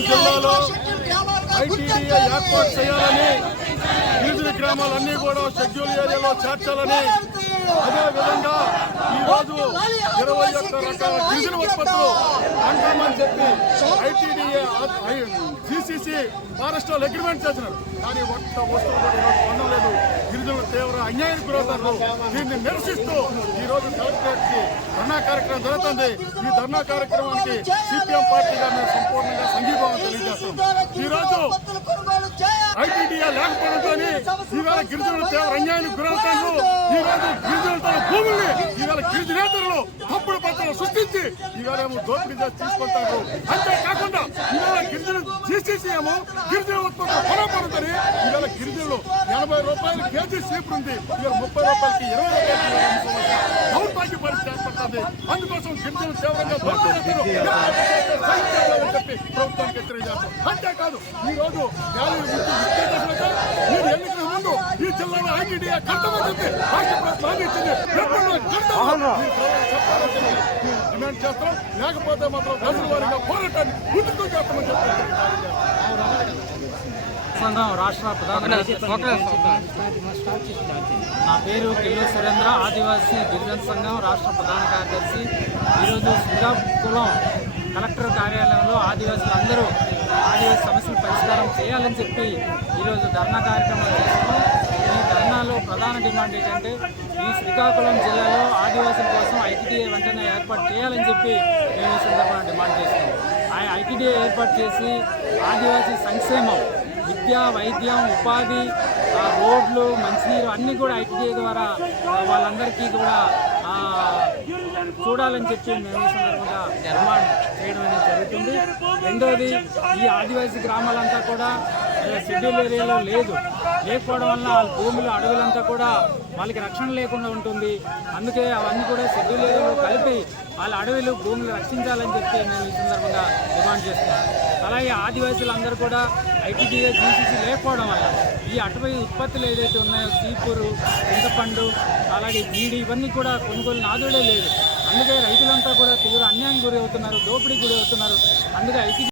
శ్రీకాకుళం జిల్లాలో ఐటీడీఏ ఏర్పాటు చేయాలని గిరిజన గ్రామాలన్నీ కూడా షెడ్యూల్ ఏరియాలో చేర్చాలని అదే విధంగా ఈ రోజు ఇరవై ఒక్క రకాల గిరిజన ఉత్పత్తులు అంటామని చెప్పి ఐటీడీఏ సిసిసి ఫారెస్టల్ అగ్రిమెంట్ చేసినారు. కానీ ఒక్క వస్తువు కూడా ఈరోజు పొందలేదు గిరిజనులు తీవ్ర అన్యాయం గురవుతారు. దీన్ని నిరసిస్తూ ఈ రోజు కలెక్టరేట్కి ధర్నా కార్యక్రమం జరుగుతుంది. ఈ ధర్నా కార్యక్రమానికి సిపిఎం పార్టీగా మేము సంపూర్ణంగా సంఘీభావం తెలియజేస్తాం. ఈ రోజు ఐటీడీఏ లేకపోవడంతో ఈవేళ గిరిజనుల తీవ్ర అన్యాయానికి గురవుతారు. ఈ రోజు భూముల్ని ఈవేళ గిరిజనేతరులు తప్పుడు పత్రాలు సృష్టించి ఈవేళ ఏమో దోపిడీ చేసి తీసుకుంటారు అంతేకాకుండా ఈవేళ గిరిజన జీసీసీ ఏమో గిరిజన ఉత్పత్తులు కొనపడుతుంది ఈవేళ గిరిజనులు ఎనభై రూపాయలు కేజీ సీపుడు ఉంది. ఇవాళ ముప్పై రూపాయలకి ఇరవై రూపాయలకి దౌర్భాగ్య పరిస్థితి ఏర్పడుతుంది. అందుకోసం గిరిజనులు తీవ్రంగా దోపిడీ ప్రభుత్వానికి తెలియజేస్తాం అంతేకాదు ఈ రోజు ఈ జిల్లాలో ఐటీడీఏ కడతామని చెప్పి రాష్ట్ర ప్రభుత్వం ఇచ్చింది డిమాండ్ చేస్తాం. లేకపోతే మాత్రం దశల వారీగా పోరాటాన్ని ముందుకు చేస్తామని సంఘం రాష్ట్ర ప్రధాన నా పేరు కిల్లు సురేంద్ర. ఆదివాసీ గిరిజన సంఘం రాష్ట్ర ప్రధాన కార్యదర్శి. ఈరోజు శ్రీకాకుళం కలెక్టర్ కార్యాలయంలో ఆదివాసులందరూ ఆదివాసీ సమస్యలు పరిష్కారం చేయాలని చెప్పి ఈరోజు ధర్నా కార్యక్రమం చేస్తున్నాం. ప్రధాన డిమాండ్ ఏంటంటే ఈ శ్రీకాకుళం జిల్లాలో ఆదివాసుల కోసం ఐటీడీఏ వెంటనే ఏర్పాటు చేయాలని చెప్పి మేము ఈ సందర్భంగా డిమాండ్ చేస్తున్నాం. ఆ ఐటీడీఏ ఏర్పాటు చేసి ఆదివాసీ సంక్షేమం విద్య వైద్యం ఉపాధి రోడ్లు మంచినీరు అన్నీ కూడా ఐటీడీఏ ద్వారా వాళ్ళందరికీ కూడా చూడాలని చెప్పి మేము ఈ సందర్భంగా డిమాండ్ చేయడం అనేది జరుగుతుంది. రెండోది ఈ ఆదివాసీ గ్రామాలంతా కూడా షెడ్యూల్ ఏరియాలో లేదు. లేకపోవడం వల్ల వాళ్ళ భూములు అడవులంతా కూడా వాళ్ళకి రక్షణ లేకుండా ఉంటుంది. అందుకే అవన్నీ కూడా షెడ్యూల్ ఏరియాలో కలిపి వాళ్ళ అడవులు భూములు రక్షించాలని చెప్పి నేను ఈ సందర్భంగా డిమాండ్ చేస్తున్నాను. అలాగే ఆదివాసీలందరూ కూడా ఐటీడీఏ జీసీసీ లేకపోవడం వల్ల ఈ అటవీ ఉత్పత్తులు ఏదైతే ఉన్నాయో సీపూరు చింతపండు అలాగే బీడి ఇవన్నీ కూడా కొనుగోలు నాదుడే లేదు. అందుకే రైతులంతా కూడా తీవ్ర అన్యాయం గురి అవుతున్నారు దోపిడీకి గురి అవుతున్నారు అందుకే ఐటీ